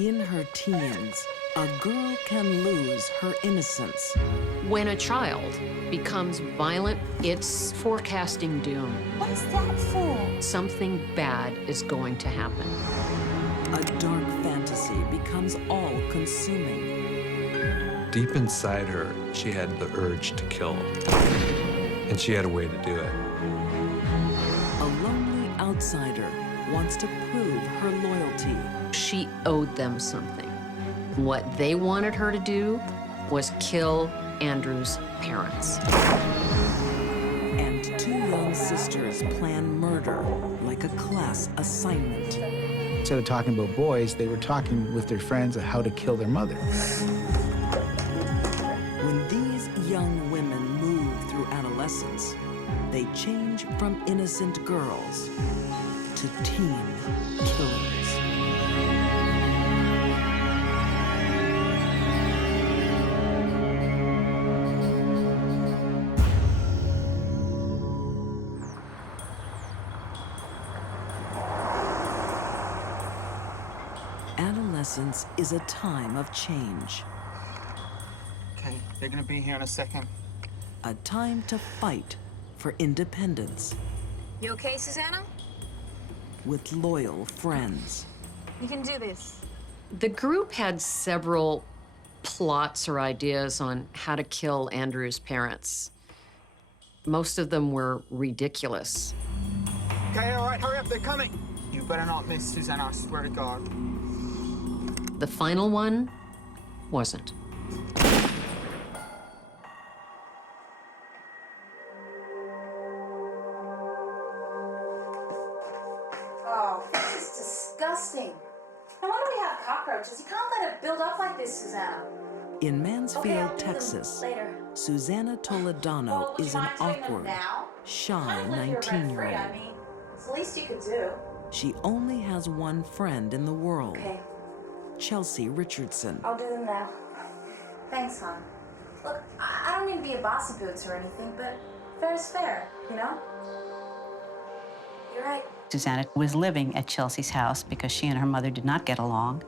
In her teens, a girl can lose her innocence. When a child becomes violent, it's forecasting doom. What is that for? Something bad is going to happen. A dark fantasy becomes all-consuming. Deep inside her, she had the urge to kill. And she had a way to do it. A lonely outsider wants to prove her loyalty. She owed them something. What they wanted her to do was kill Andrew's parents. And two young sisters plan murder like a class assignment. Instead of talking about boys, they were talking with their friends of how to kill their mother. When these young women move through adolescence, they change from innocent girls to teen killers. Adolescence is a time of change. Okay, they're gonna be here in a second. A time to fight for independence You okay, Susanna? with loyal friends. You can do this. The group had several plots or ideas on how to kill Andrew's parents. Most of them were ridiculous. Okay, all right, hurry up, they're coming. You better not miss, Susanna, I swear to God. The final one wasn't. Oh, this is disgusting. No wonder we have cockroaches. You can't let it build up like this, Susanna. In Mansfield, Okay, I'll do them Texas, later. Susanna Toledano Well, would is you an mind doing them awkward, now? shy Kind of live here rent-free, 19-year-old. I mean, it's the least you could do. She only has one friend in the world, Okay, Chelsea Richardson. I'll do them now. Thanks, hon. Look, I don't mean to be a bossy boots or anything, but fair's fair, you know? You're right. Susanna was living at Chelsea's house because she and her mother did not get along.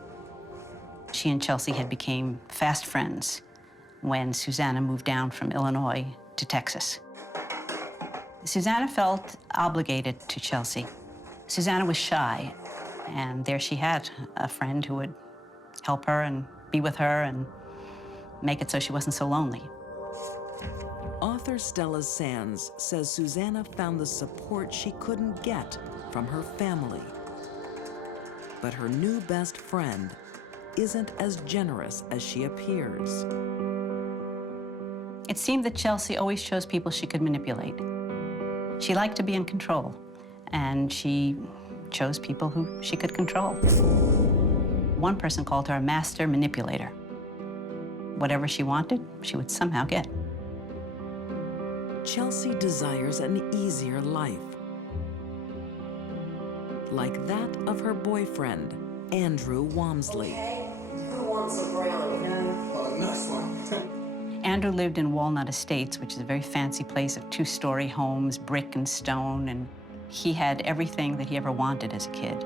She and Chelsea had become fast friends when Susanna moved down from Illinois to Texas. Susanna felt obligated to Chelsea. Susanna was shy, and there she had a friend who would help her and be with her and make it so she wasn't so lonely. Author Stella Sands says Susanna found the support she couldn't get from her family. But her new best friend isn't as generous as she appears. It seemed that Chelsea always chose people she could manipulate. She liked to be in control, and she chose people who she could control. One person called her a master manipulator. Whatever she wanted, she would somehow get. Chelsea desires an easier life, like that of her boyfriend, Andrew Walmsley. Who wants a brownie? No. Oh, nice one. Andrew lived in Walnut Estates, which is a very fancy place of two-story homes, brick and stone, and he had everything that he ever wanted as a kid.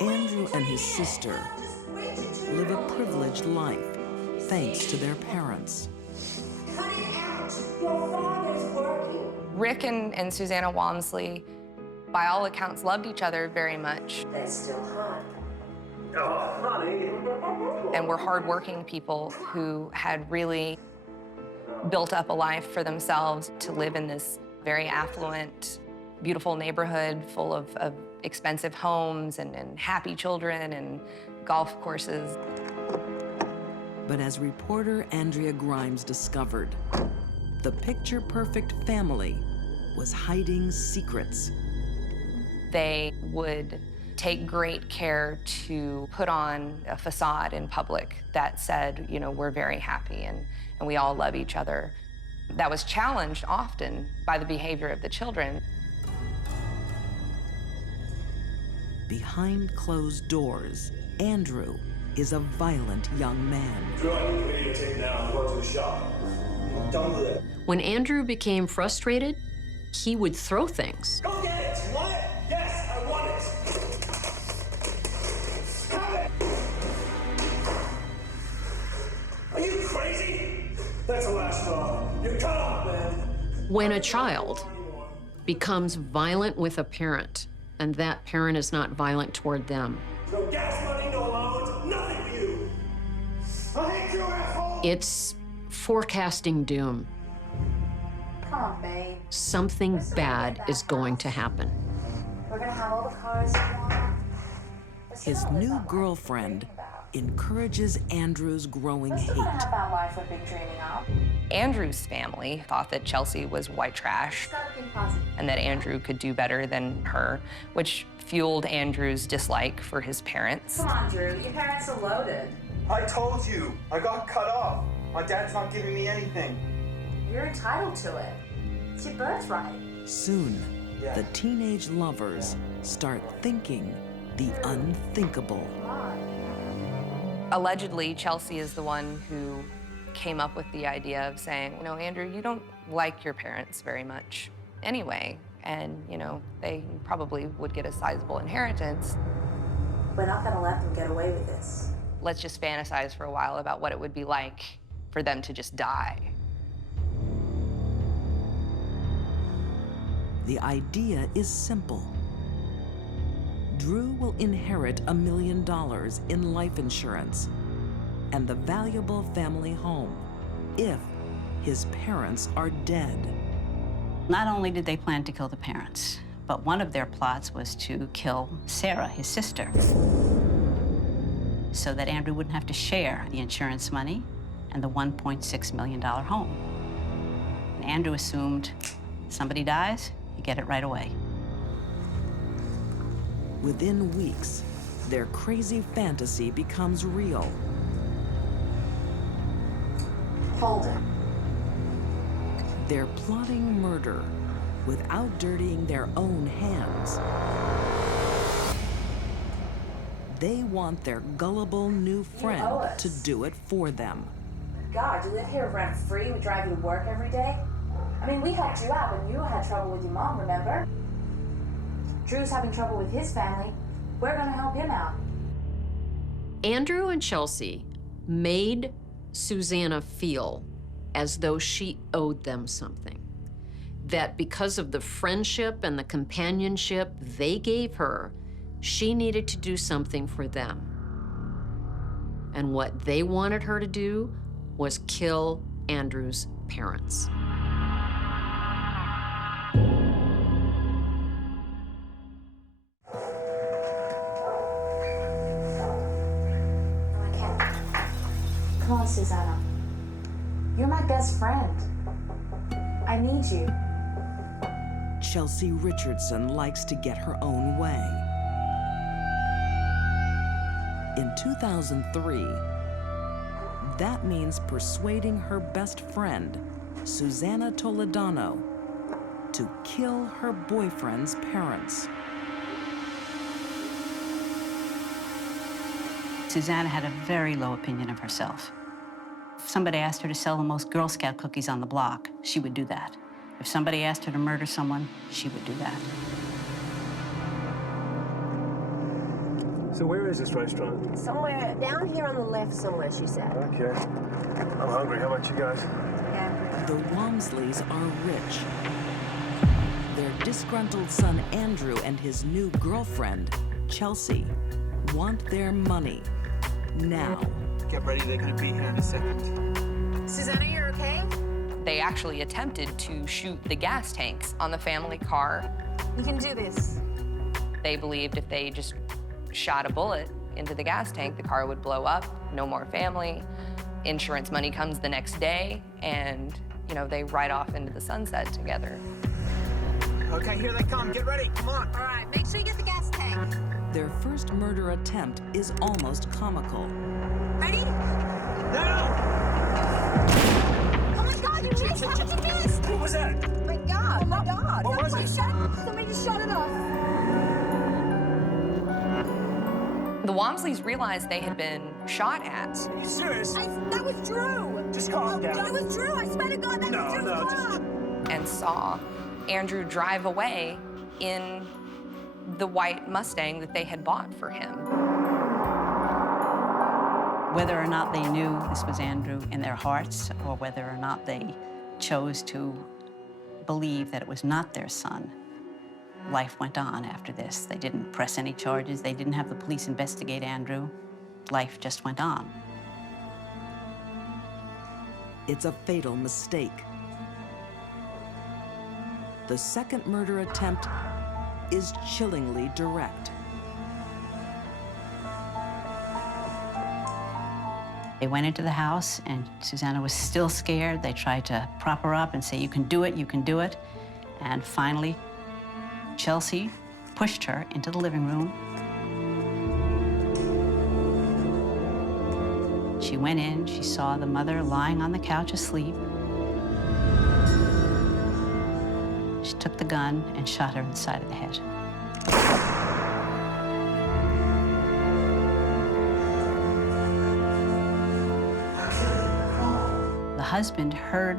Andrew and his sister live a privileged life thanks to their parents. Cut it out. Your father's working. Rick and Susanna Walmsley, by all accounts, loved each other very much. They're still hot. Oh, honey. And were hardworking people who had really built up a life for themselves to live in this very affluent, beautiful neighborhood full of expensive homes and happy children and golf courses. But as reporter Andrea Grimes discovered, the picture-perfect family was hiding secrets. They would take great care to put on a facade in public that said, you know, we're very happy and we all love each other. That was challenged often by the behavior of the children. Behind closed doors, Andrew is a violent young man. Join the videotape now and go to the shop. Don't do that. When Andrew became frustrated, he would throw things. Go get it! You want it? Get That's the last straw. You're cut off, man. When a child becomes violent with a parent, and that parent is not violent toward them, No gas money, no allowance, nothing for you. I hate you, asshole! it's forecasting doom. Come on, babe. Something bad is going to happen. We're gonna have all the cars you want. Let's His not live new that life girlfriend we've been dreaming about. encourages Andrew's growing We're still hate. gonna have that life we've been dreaming of. Andrew's family thought that Chelsea was white trash Just gotta think positive. and that Andrew could do better than her, which fueled Andrew's dislike for his parents. Come on, Drew. Your parents are loaded. I told you, I got cut off. My dad's not giving me anything. You're entitled to it. It's your birthright. Soon, Yeah. the teenage lovers start thinking the unthinkable. Come on. Allegedly, Chelsea is the one who came up with the idea of saying, you know, Andrew, you don't like your parents very much anyway, and, you know, they probably would get a sizable inheritance. We're not gonna let them get away with this. Let's just fantasize for a while about what it would be like for them to just die. The idea is simple. Drew will inherit $1 million in life insurance and the valuable family home if his parents are dead. Not only did they plan to kill the parents, but one of their plots was to kill Sarah, his sister, so that Andrew wouldn't have to share the insurance money and the $1.6 million home. And Andrew assumed somebody dies, you get it right away. Within weeks, their crazy fantasy becomes real. Hold it. They're plotting murder without dirtying their own hands. They want their gullible new friend owe us. to do it for them. God, you live here rent free. We drive you to work every day. I mean, we helped you out when you had trouble with your mom, remember? Drew's having trouble with his family. We're gonna help him out. Andrew and Chelsea made Susanna feel as though she owed them something. That because of the friendship and the companionship they gave her, she needed to do something for them. And what they wanted her to do was kill Andrew's parents. I can't. Come on, Susanna. You're my best friend. I need you. Chelsea Richardson likes to get her own way. In 2003, that means persuading her best friend, Susanna Toledano, to kill her boyfriend's parents. Susanna had a very low opinion of herself. If somebody asked her to sell the most Girl Scout cookies on the block, she would do that. If somebody asked her to murder someone, she would do that. So where is this restaurant? Somewhere down here on the left somewhere, she said. Okay. I'm hungry. How about you guys? Yeah. The Walmsleys are rich. Their disgruntled son Andrew and his new girlfriend, Chelsea, want their money now. Get ready, they're gonna be here in a second. Susanna, you're okay? They actually attempted to shoot the gas tanks on the family car. You can do this. They believed if they just shot a bullet into the gas tank, the car would blow up, no more family. Insurance money comes the next day, and, you know, they ride off into the sunset together. Okay, here they come. Get ready. Come on. All right, make sure you get the gas tank. Their first murder attempt is almost comical. Ready? Now! Oh my God, you missed! How did you miss? What was that? Oh my God, oh my God. What was it? Somebody just shot it off. The Walmsleys realized they had been shot at. Are you serious? That was Drew. Just calm down. That was Drew. I swear to God, that was Drew's car. And saw Andrew drive away in the white Mustang that they had bought for him. Whether or not they knew this was Andrew in their hearts, or whether or not they chose to believe that it was not their son, life went on after this. They didn't press any charges. They didn't have the police investigate Andrew. Life just went on. It's a fatal mistake. The second murder attempt is chillingly direct. They went into the house, and Susanna was still scared. They tried to prop her up and say, "You can do it, you can do it." And finally, Chelsea pushed her into the living room. She went in, she saw the mother lying on the couch asleep. She took the gun and shot her in the side of the head. The husband heard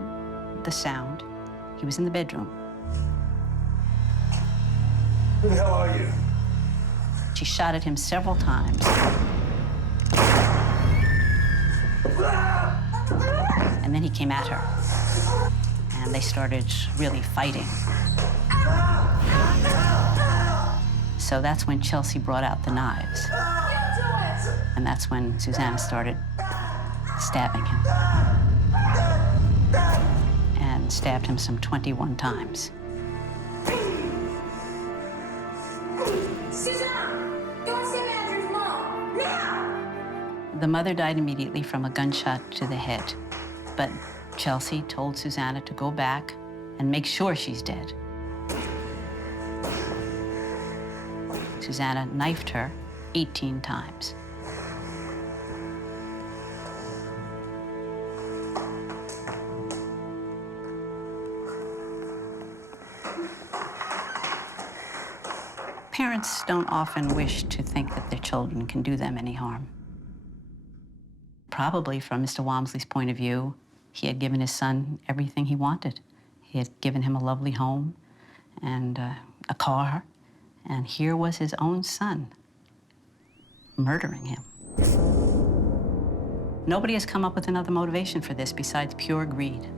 the sound. He was in the bedroom. Who the hell are you? She shot at him several times. And then he came at her. And they started really fighting. So that's when Chelsea brought out the knives. And that's when Susanna started stabbing him. And stabbed him some 21 times. Susanna, go and save Andrew's mom, now! The mother died immediately from a gunshot to the head. But Chelsea told Susanna to go back and make sure she's dead. Susanna knifed her 18 times. Parents don't often wish to think that their children can do them any harm. Probably from Mr. Walmsley's point of view, he had given his son everything he wanted. He had given him a lovely home and a car, and here was his own son murdering him. Nobody has come up with another motivation for this besides pure greed.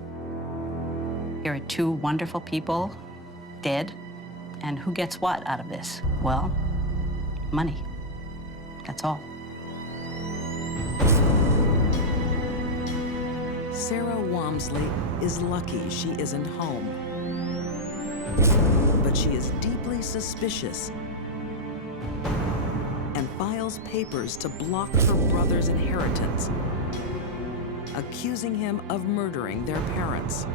Here are two wonderful people dead, and who gets what out of this? Well, money. That's all. Sarah Walmsley is lucky she isn't home. But she is deeply suspicious and files papers to block her brother's inheritance, accusing him of murdering their parents.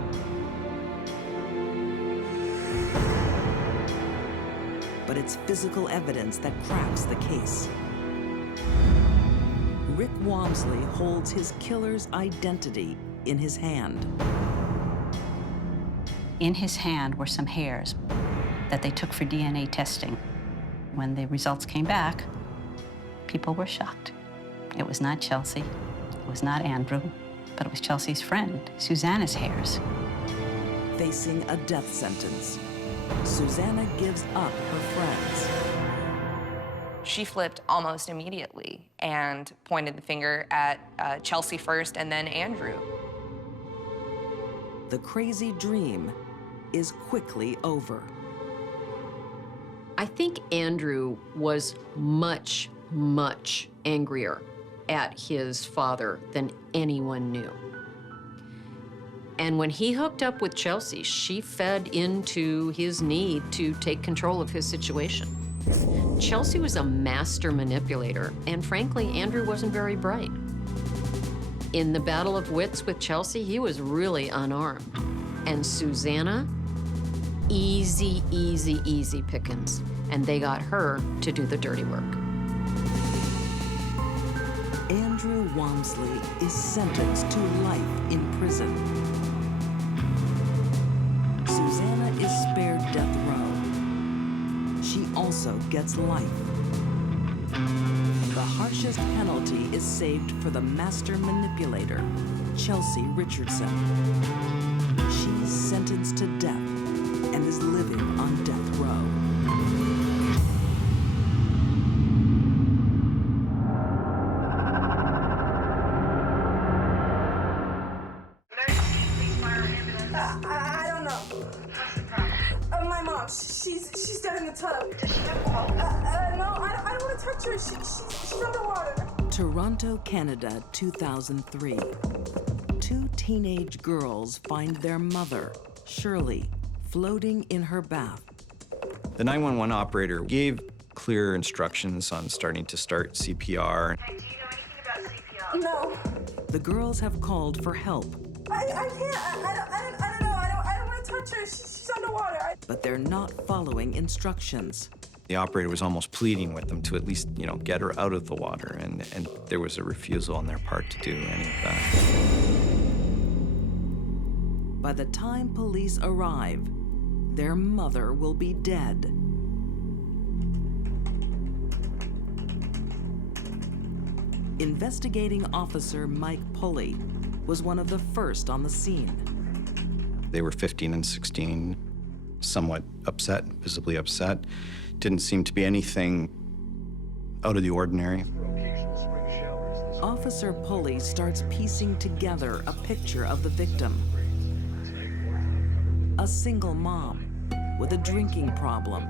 But it's physical evidence that cracks the case. Rick Walmsley holds his killer's identity in his hand. In his hand were some hairs that they took for DNA testing. When the results came back, people were shocked. It was not Chelsea, it was not Andrew, but it was Chelsea's friend, Susanna's hairs. Facing a death sentence, Susanna gives up her friends. She flipped almost immediately and pointed the finger at Chelsea first and then Andrew. The crazy dream is quickly over. I think Andrew was much, much angrier at his father than anyone knew. And when he hooked up with Chelsea, she fed into his need to take control of his situation. Chelsea was a master manipulator, and frankly, Andrew wasn't very bright. In the battle of wits with Chelsea, he was really unarmed. And Susanna, easy, easy, easy pickings. And they got her to do the dirty work. Andrew Walmsley is sentenced to life in prison. Susanna is spared death row. She also gets life. The harshest penalty is saved for the master manipulator, Chelsea Richardson. She's sentenced to death and is living on death row. I don't know. My mom, she's dead in the tub. No, I don't want to touch her. She's underwater. Toronto, Canada, 2003. Two teenage girls find their mother, Shirley, floating in her bath. The 911 operator gave clear instructions on starting to start CPR. Hey, do you know anything about CPR? No. The girls have called for help. I can't. I don't know. I don't want to touch her. She's underwater. But they're not following instructions. The operator was almost pleading with them to at least, get her out of the water, and there was a refusal on their part to do any of that. By the time police arrive, their mother will be dead. Investigating officer Mike Pulley was one of the first on the scene. They were 15 and 16, somewhat upset, visibly upset. Didn't seem to be anything out of the ordinary. Officer Pulley starts piecing together a picture of the victim. A single mom with a drinking problem,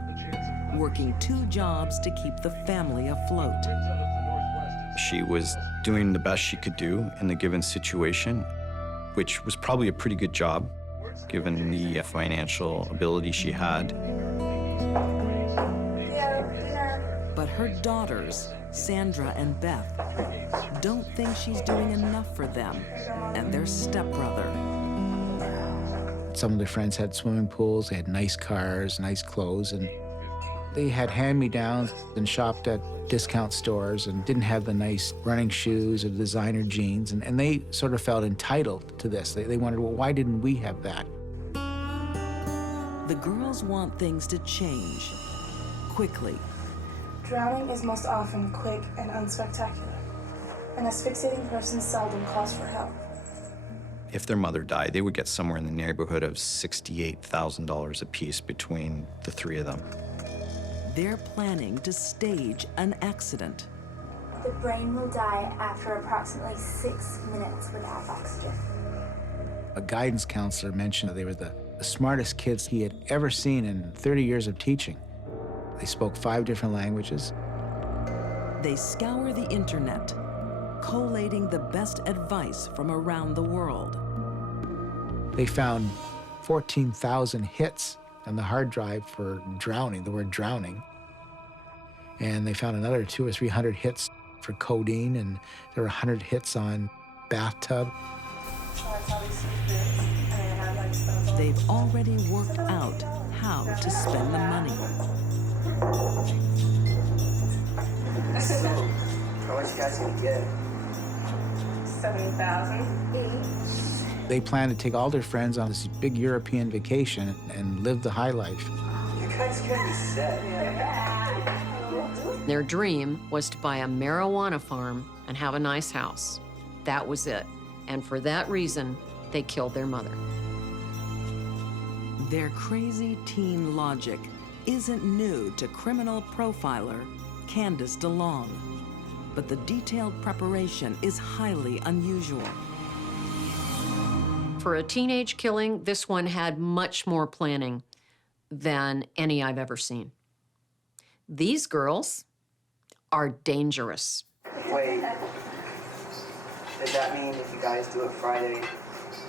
working 2 jobs to keep the family afloat. She was doing the best she could do in the given situation, which was probably a pretty good job, given the financial ability she had. But her daughters, Sandra and Beth, don't think she's doing enough for them and their stepbrother. Some of their friends had swimming pools, they had nice cars, nice clothes, and they had hand-me-downs and shopped at discount stores and didn't have the nice running shoes or designer jeans, and they sort of felt entitled to this. They wondered, well, why didn't we have that? The girls want things to change quickly. Drowning is most often quick and unspectacular. An asphyxiating person seldom calls for help. If their mother died, they would get somewhere in the neighborhood of $68,000 apiece between the 3 of them. They're planning to stage an accident. The brain will die after approximately 6 minutes without oxygen. A guidance counselor mentioned that they were the smartest kids he had ever seen in 30 years of teaching. They spoke 5 different languages. They scour the internet, collating the best advice from around the world. They found 14,000 hits on the hard drive for drowning, the word drowning. And they found another 200 or 300 hits for codeine, and there were 100 hits on bathtub. They've already worked out how to spend the money. How much you guys gonna get? 70,000 each. They planned to take all their friends on this big European vacation and live the high life. You guys can't be set. Their dream was to buy a marijuana farm and have a nice house. That was it. And for that reason, they killed their mother. Their crazy teen logic isn't new to criminal profiler Candace DeLong, but the detailed preparation is highly unusual. For a teenage killing, this one had much more planning than any I've ever seen. These girls are dangerous. Wait. Does that mean if you guys do it Friday,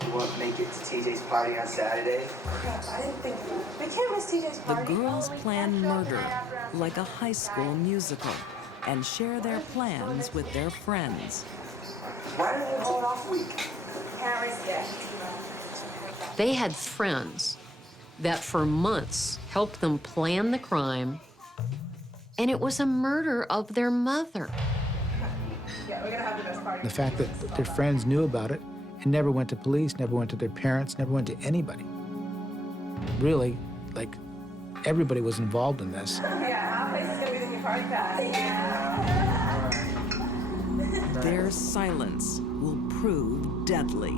you won't make it to TJ's party on Saturday? Crap, I didn't think we can't miss TJ's The party. girls plan murder like a high school musical and share their plans with their friends. Why don't you hold off a week? Can't risk it. They had friends that for months helped them plan the crime, and it was a murder of their mother. Yeah, we're gonna have the best party. The fact that their friends knew about it and never went to police, never went to their parents, never went to anybody. Really, like, everybody was involved in this. Yeah, our place is gonna be the new party pass. Yeah. Their silence will prove deadly.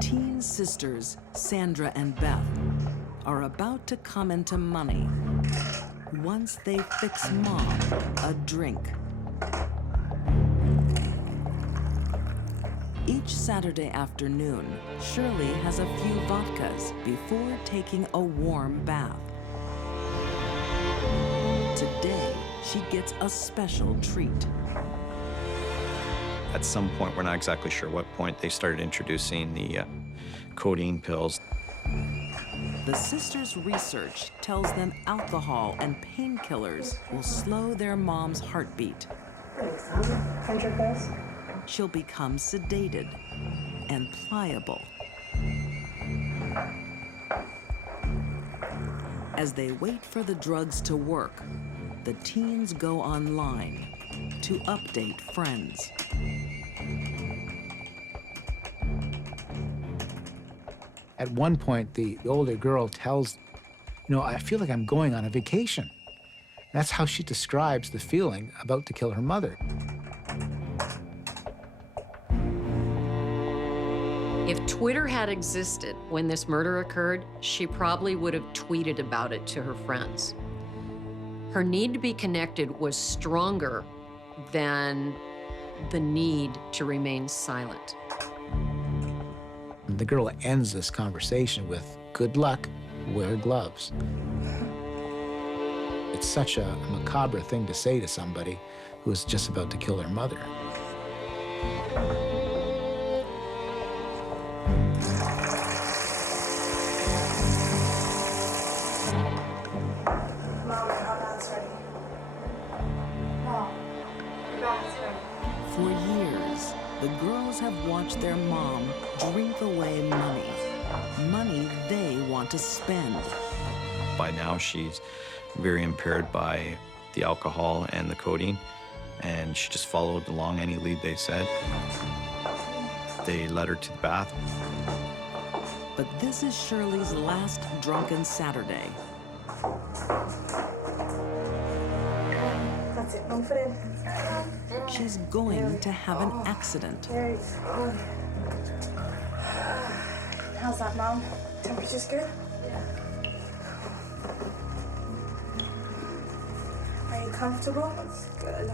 Teen sisters Sandra and Beth are about to come into money once they fix Mom a drink. Each Saturday afternoon, Shirley has a few vodkas before taking a warm bath. Today, she gets a special treat. At some point, we're not exactly sure what point, they started introducing the codeine pills. The sisters' research tells them alcohol and painkillers will slow their mom's heartbeat. She'll become sedated and pliable. As they wait for the drugs to work, the teens go online to update friends. At one point, the older girl tells, you know, I feel like I'm going on a vacation. That's how she describes the feeling about to kill her mother. If Twitter had existed when this murder occurred, she probably would have tweeted about it to her friends. Her need to be connected was stronger than the need to remain silent. The girl ends this conversation with, "Good luck, wear gloves." It's such a macabre thing to say to somebody who is just about to kill their mother. For years, the girls have watched their mom drink away money. Money they want to spend. By now, she's very impaired by the alcohol and the codeine, and she just followed along any lead they said. They led her to the bath. But this is Shirley's last drunken Saturday. That's it, move it in. She's going to have an accident. How's that, Mom? Temperature's good? Are you comfortable? That's good.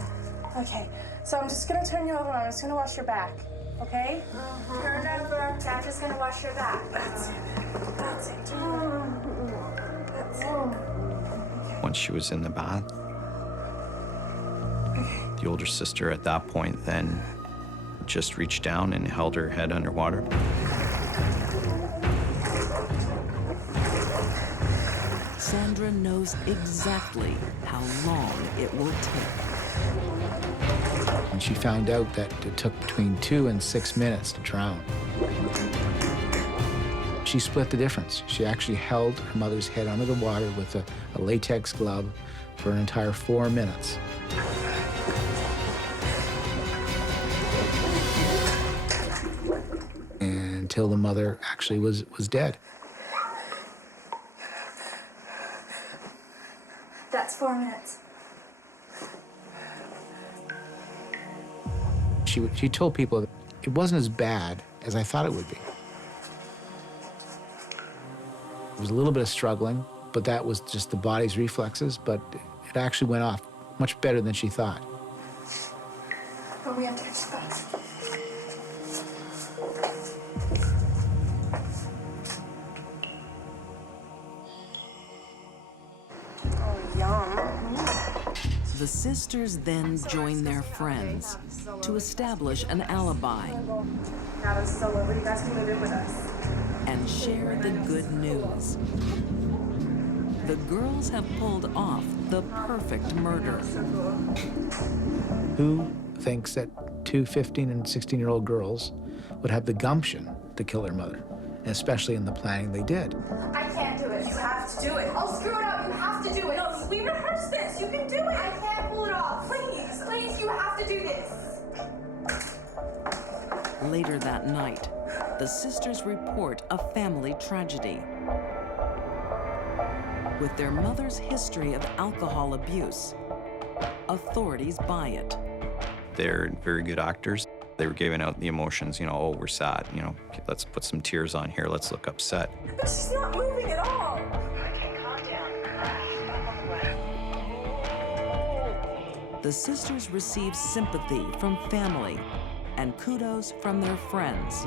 Okay, so I'm just gonna turn you over and I'm just gonna wash your back, okay? Turn over. I'm just gonna wash your back. That's it. That's it. That's it. Once she was in the bath, the older sister at that point then just reached down and held her head underwater. Sandra knows exactly how long it will take. And she found out that it took between 2 and 6 minutes to drown. She split the difference. She actually held her mother's head under the water with a latex glove for an entire 4 minutes. Until the mother actually was dead. That's 4 minutes. She told people that it wasn't as bad as I thought it would be. There was a little bit of struggling, but that was just the body's reflexes, but it actually went off much better than she thought. But we have to fix the box. The sisters then join their friends to establish an alibi Now it's still over. You guys can move in with us. and share the good news. The girls have pulled off the perfect murder. Who thinks that two 15 and 16-year-old girls would have the gumption to kill their mother, and especially in the planning they did? I can't do it. You have to do it. I'll screw it up. You have to do it. No, we rehearsed this. You can do it. I can't pull it off. Please, please, you have to do this. Later that night, the sisters report a family tragedy. With their mother's history of alcohol abuse, authorities buy it. They're very good actors. They were giving out the emotions, you know, oh, we're sad, you know, let's put some tears on here, let's look upset. But she's not moving at all. Okay, calm down. I'm on the way. The sisters receive sympathy from family and kudos from their friends.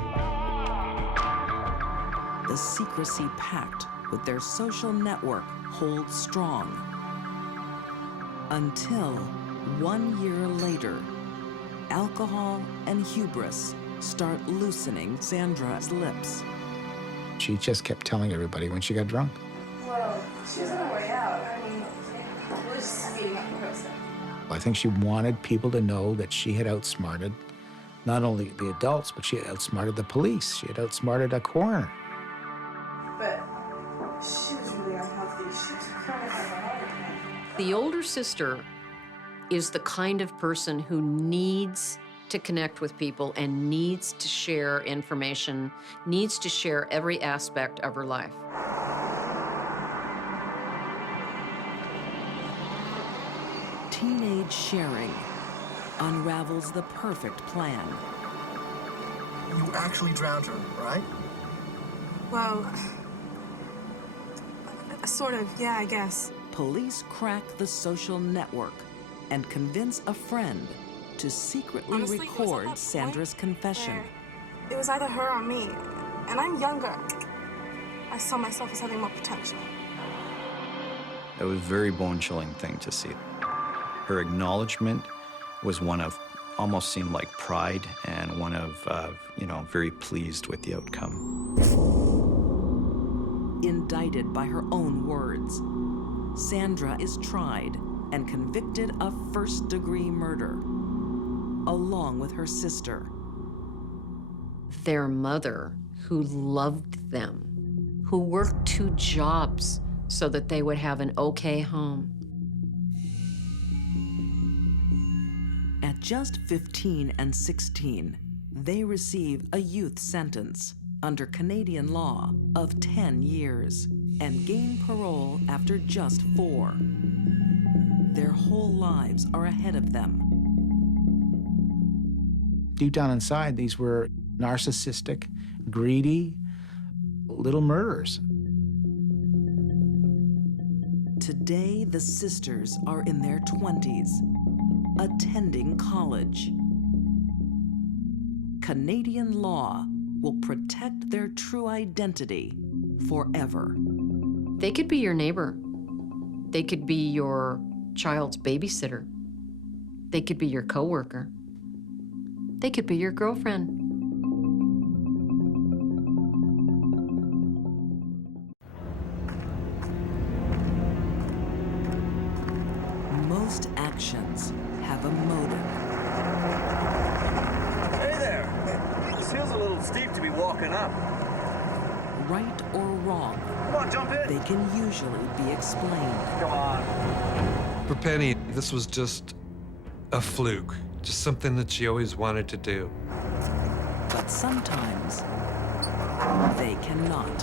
The secrecy pact with their social network holds strong. Until 1 year later, alcohol and hubris start loosening Sandra's lips. She just kept telling everybody when she got drunk. Well, she was on her way out. I mean, we're just speeding up the process. I think she wanted people to know that she had outsmarted not only the adults, but she had outsmarted the police. She had outsmarted a coroner. But she was really unhealthy. She was crying like a heart attack. The older sister is the kind of person who needs to connect with people and needs to share information, needs to share every aspect of her life. Teenage sharing unravels the perfect plan. You actually drowned her, right? Well, sort of, yeah, I guess. Police crack the social network and convince a friend to secretly Honestly, it was at that record point Sandra's confession. where it was either her or me, and I'm younger. I saw myself as having more potential. It was a very bone-chilling thing to see. Her acknowledgement was one of, almost seemed like pride, and one of, you know, very pleased with the outcome. Indicted by her own words, Sandra is tried and convicted of first-degree murder, along with her sister. Their mother, who loved them, who worked 2 jobs so that they would have an okay home. At just 15 and 16, they receive a youth sentence under Canadian law of 10 years and gain parole after just 4. Their whole lives are ahead of them. Deep down inside, these were narcissistic, greedy, little murderers. Today, the sisters are in their 20s, attending college. Canadian law will protect their true identity forever. They could be your neighbor. They could be your child's babysitter. They could be your coworker. They could be your girlfriend. Most actions have a motive. Hey there! This hill's a little steep to be walking up. Right or wrong, Come on, jump in! they can usually be explained. Come on. For Penny, this was just a fluke, just something that she always wanted to do. But sometimes, they cannot.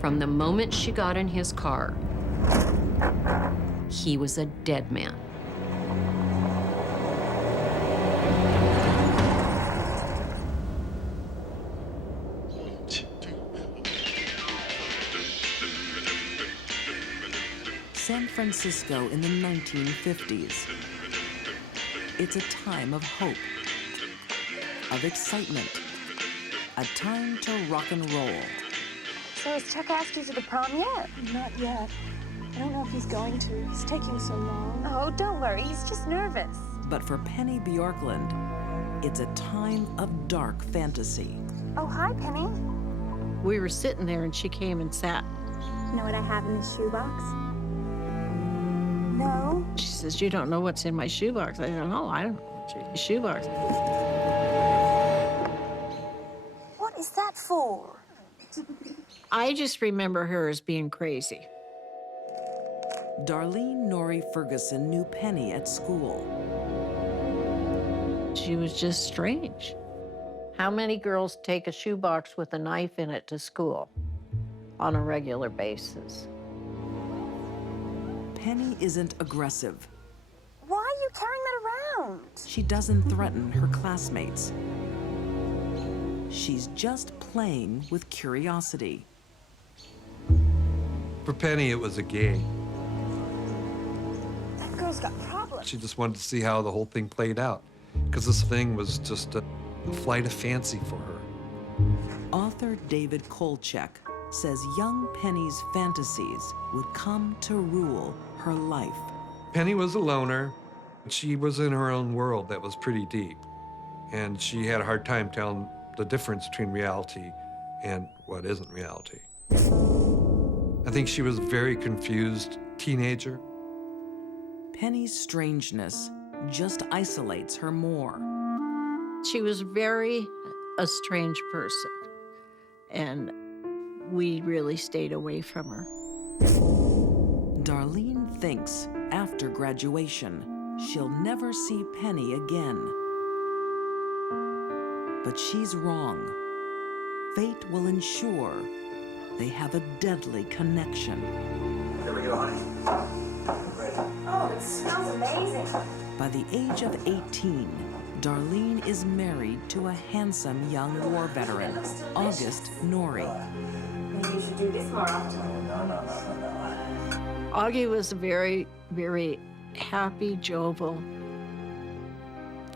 From the moment she got in his car, he was a dead man. San Francisco in the 1950s. It's a time of hope, of excitement, a time to rock and roll. So has Chuck asked you to the prom yet? Not yet. I don't know if he's going to. He's taking so long. Oh, don't worry. He's just nervous. But for Penny Bjorklund, it's a time of dark fantasy. Oh, hi, Penny. We were sitting there and she came and sat. You know what I have in this shoebox? No. She says, "You don't know what's in my shoebox." I said, "No, I don't know what's in your shoebox." What is that for? I just remember her as being crazy. Darlene Norrie Ferguson knew Penny at school. She was just strange. How many girls take a shoebox with a knife in it to school on a regular basis? Penny isn't aggressive. Why are you carrying that around? She doesn't threaten her classmates. She's just playing with curiosity. For Penny, it was a game. That girl's got problems. She just wanted to see how the whole thing played out. because this thing was just a flight of fancy for her. Author David Kolchak says young Penny's fantasies would come to rule her life. Penny was a loner. She was in her own world that was pretty deep, and she had a hard time telling the difference between reality and what isn't reality. I think she was a very confused teenager. Penny's strangeness just isolates her more. She was very a strange person, and we really stayed away from her. Darlene thinks after graduation, she'll never see Penny again. But she's wrong. Fate will ensure they have a deadly connection. Here we go, honey. Ready? Oh, it smells amazing. By the age of 18, Darlene is married to a handsome young war veteran, August Norrie. Maybe you should do this more often. No. Augie was a very, very happy, jovial,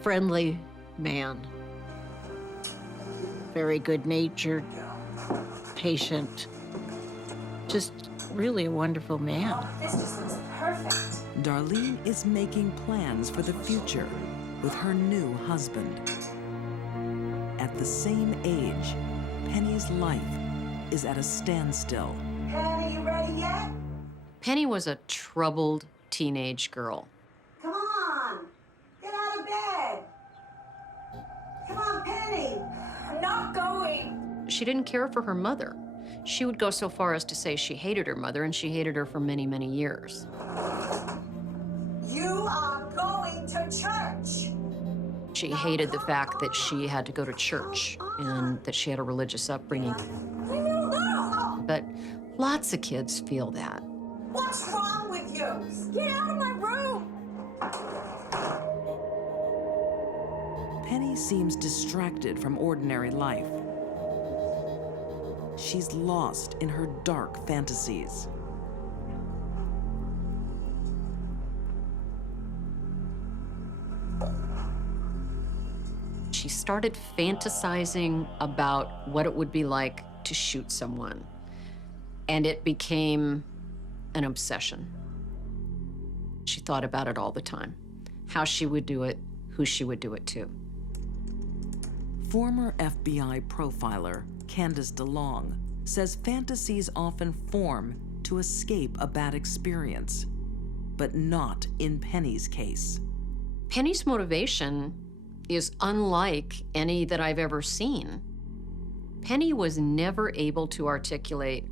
friendly man. Very good-natured, patient, just really a wonderful man. This just looks perfect. Darlene is making plans for the future with her new husband. At the same age, Penny's life is at a standstill. Penny, you ready yet? Penny was a troubled teenage girl. Come on, get out of bed. Come on, Penny. I'm not going. She didn't care for her mother. She would go so far as to say she hated her mother, and she hated her for many, many years. You are going to church. She hated the fact that she had to go to church and that she had a religious upbringing. But lots of kids feel that. What's wrong with you? Get out of my room. Penny seems distracted from ordinary life. She's lost in her dark fantasies. She started fantasizing about what it would be like to shoot someone, and it became an obsession. She thought about it all the time, how she would do it, who she would do it to. Former FBI profiler Candace DeLong says fantasies often form to escape a bad experience, but not in Penny's case. Penny's motivation is unlike any that I've ever seen. Penny was never able to articulate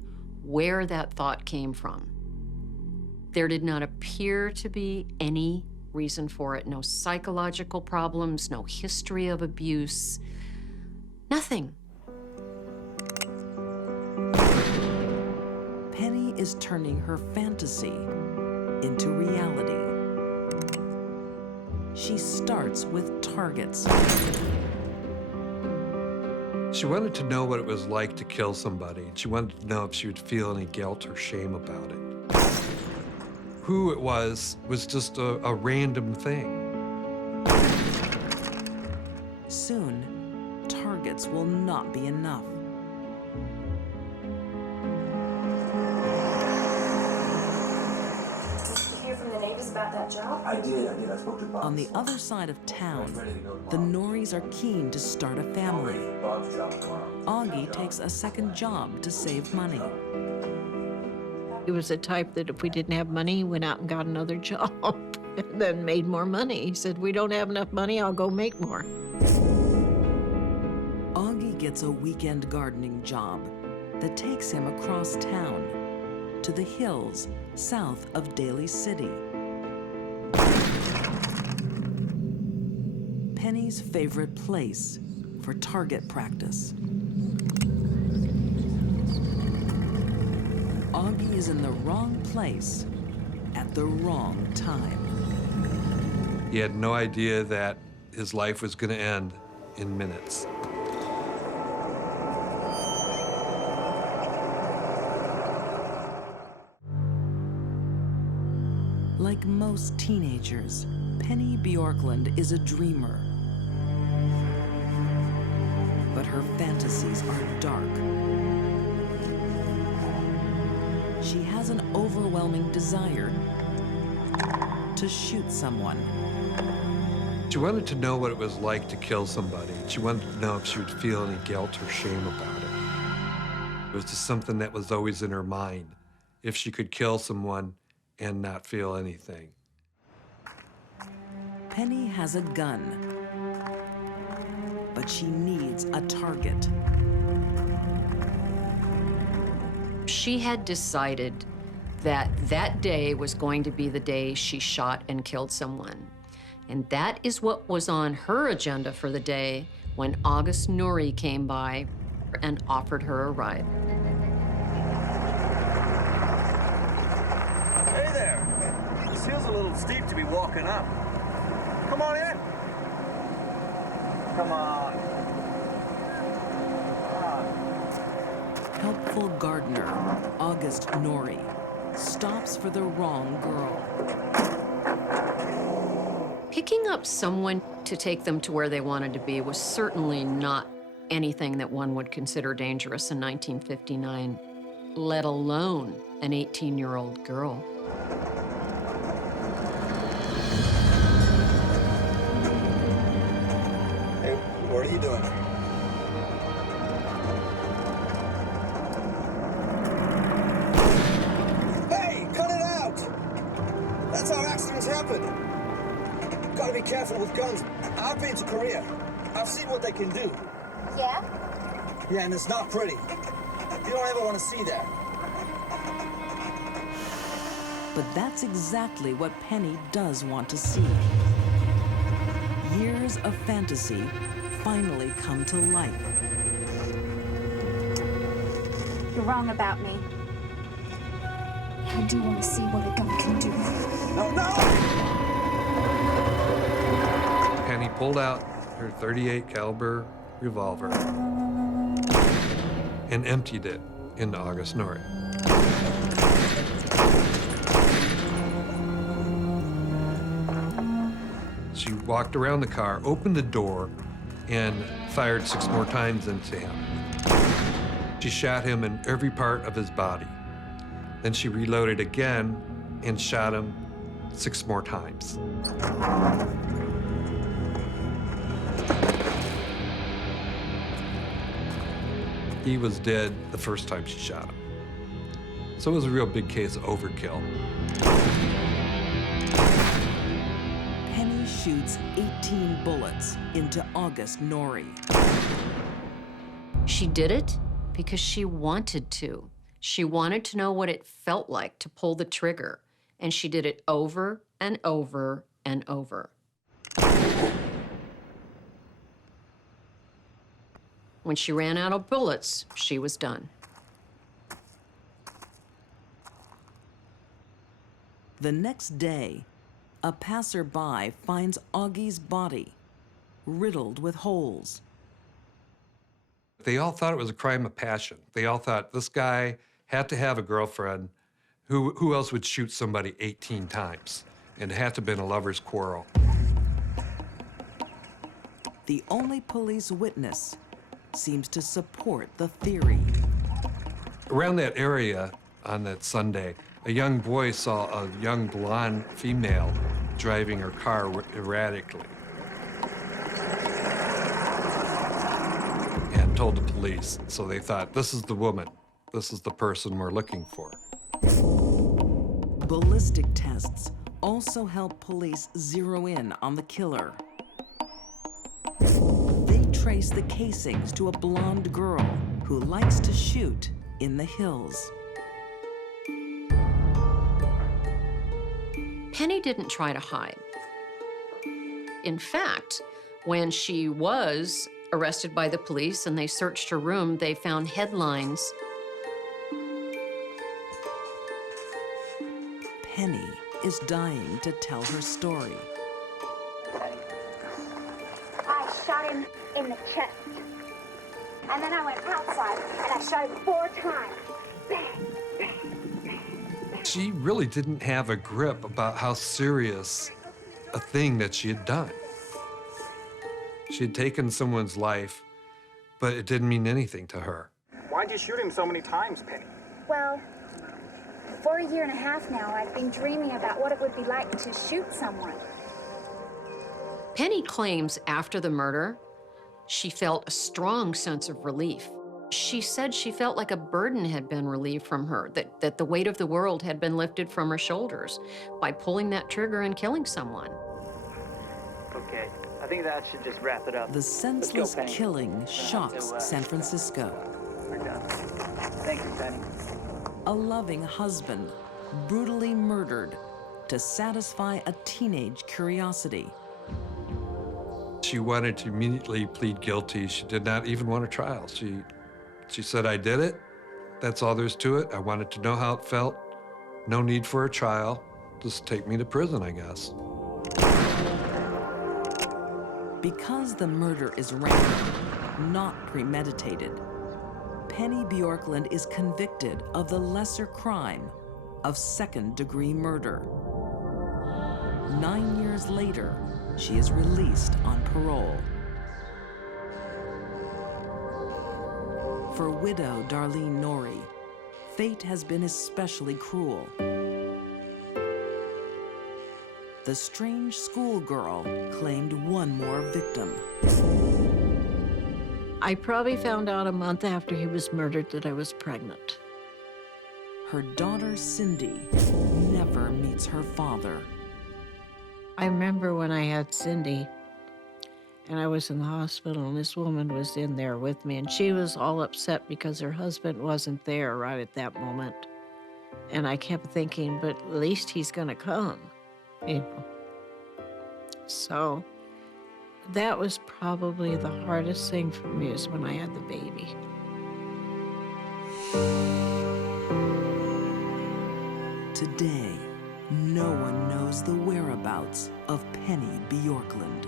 where that thought came from. There did not appear to be any reason for it. No psychological problems, no history of abuse, nothing. Penny is turning her fantasy into reality. She starts with targets. She wanted to know what it was like to kill somebody. She wanted to know if she would feel any guilt or shame about it. Who it was just a random thing. Soon, targets will not be enough. About that job? I did. I spoke to Bob. On the other side of town, the Norries are keen to start a family. Augie takes a second job to save money. He was the type that if we didn't have money, he went out and got another job and then made more money. He said, we don't have enough money, I'll go make more. Augie gets a weekend gardening job that takes him across town to the hills south of Daly City. Penny's favorite place for target practice. Augie is in the wrong place at the wrong time. He had no idea that his life was going to end in minutes. Like most teenagers, Penny Bjorklund is a dreamer but her fantasies are dark. She has an overwhelming desire to shoot someone. She wanted to know what it was like to kill somebody. She wanted to know if she would feel any guilt or shame about it. It was just something that was always in her mind, if she could kill someone and not feel anything. Penny has a gun, but she needs a target. She had decided that that day was going to be the day she shot and killed someone. And that is what was on her agenda for the day when August Nuri came by and offered her a ride. Hey there. This hill's a little steep to be walking up. Come on in. Come on. Come on. Helpful gardener, August Nuri, stops for the wrong girl. Picking up someone to take them to where they wanted to be was certainly not anything that one would consider dangerous in 1959, let alone an 18-year-old girl. Hey, what are you doing? Hey, cut it out! That's how accidents happen. Gotta be careful with guns. I've been to Korea. I've seen what they can do. Yeah? Yeah, and it's not pretty. You don't ever want to see that. But that's exactly what Penny does want to see. Years of fantasy finally come to life. You're wrong about me. I do want to see what a gun can do. No, no! Penny pulled out her .38 caliber revolver and emptied it into August Nuri. She walked around the car, opened the door, and fired 6 more times into him. She shot him in every part of his body. Then she reloaded again and shot him 6 more times. He was dead the first time she shot him. So it was a real big case of overkill. Penny shoots 18 bullets into August Nuri. She did it because she wanted to. She wanted to know what it felt like to pull the trigger, and she did it over and over and over. When she ran out of bullets, she was done. The next day, a passerby finds Augie's body, riddled with holes. They all thought it was a crime of passion. They all thought this guy had to have a girlfriend. Who else would shoot somebody 18 times? And it had to have been a lover's quarrel. The only police witness seems to support the theory. Around that area on that Sunday, a young boy saw a young blonde female driving her car erratically and told the police. So they thought, this is the woman. This is the person we're looking for. Ballistic tests also help police zero in on the killer. They trace the casings to a blonde girl who likes to shoot in the hills. Penny didn't try to hide. In fact, when she was arrested by the police and they searched her room, they found headlines. Penny is dying to tell her story. I shot him in the chest. And then I went outside and I shot him 4 times. Bang, bang, bang. She really didn't have a grip about how serious a thing that she had done. She had taken someone's life but it didn't mean anything to her. Why'd you shoot him so many times, Penny? Well, for a year and a half now, I've been dreaming about what it would be like to shoot someone. Penny claims after the murder, she felt a strong sense of relief. She said she felt like a burden had been relieved from her, that the weight of the world had been lifted from her shoulders by pulling that trigger and killing someone. Okay, I think that should just wrap it up. The senseless killing shocks San Francisco. We're done. Thank you, Penny. A loving husband brutally murdered to satisfy a teenage curiosity. She wanted to immediately plead guilty. She did not even want a trial. She said, I did it. That's all there's to it. I wanted to know how it felt. No need for a trial. Just take me to prison, I guess. Because the murder is random, not premeditated, Penny Bjorklund is convicted of the lesser crime of second-degree murder. 9 years later, she is released on parole. For widow Darlene Norrie, fate has been especially cruel. The strange schoolgirl claimed one more victim. I probably found out a month after he was murdered that I was pregnant. Her daughter Cindy never meets her father. I remember when I had Cindy, and I was in the hospital, and this woman was in there with me, and she was all upset because her husband wasn't there right at that moment. And I kept thinking, but at least he's gonna come, you know. So that was probably the hardest thing for me, is when I had the baby. Today, no one knows the whereabouts of Penny Bjorklund.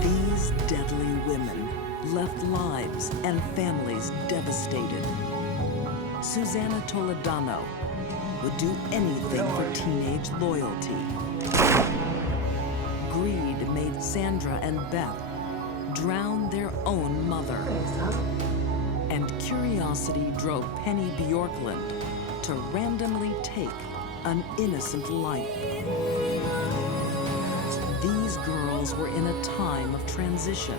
These deadly women left lives and families devastated. Susanna Toledano would do anything for teenage loyalty. Greed made Sandra and Beth drown their own mother. And curiosity drove Penny Bjorklund to randomly take an innocent life. These girls were in a time of transition,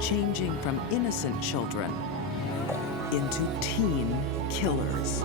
changing from innocent children into teen killers.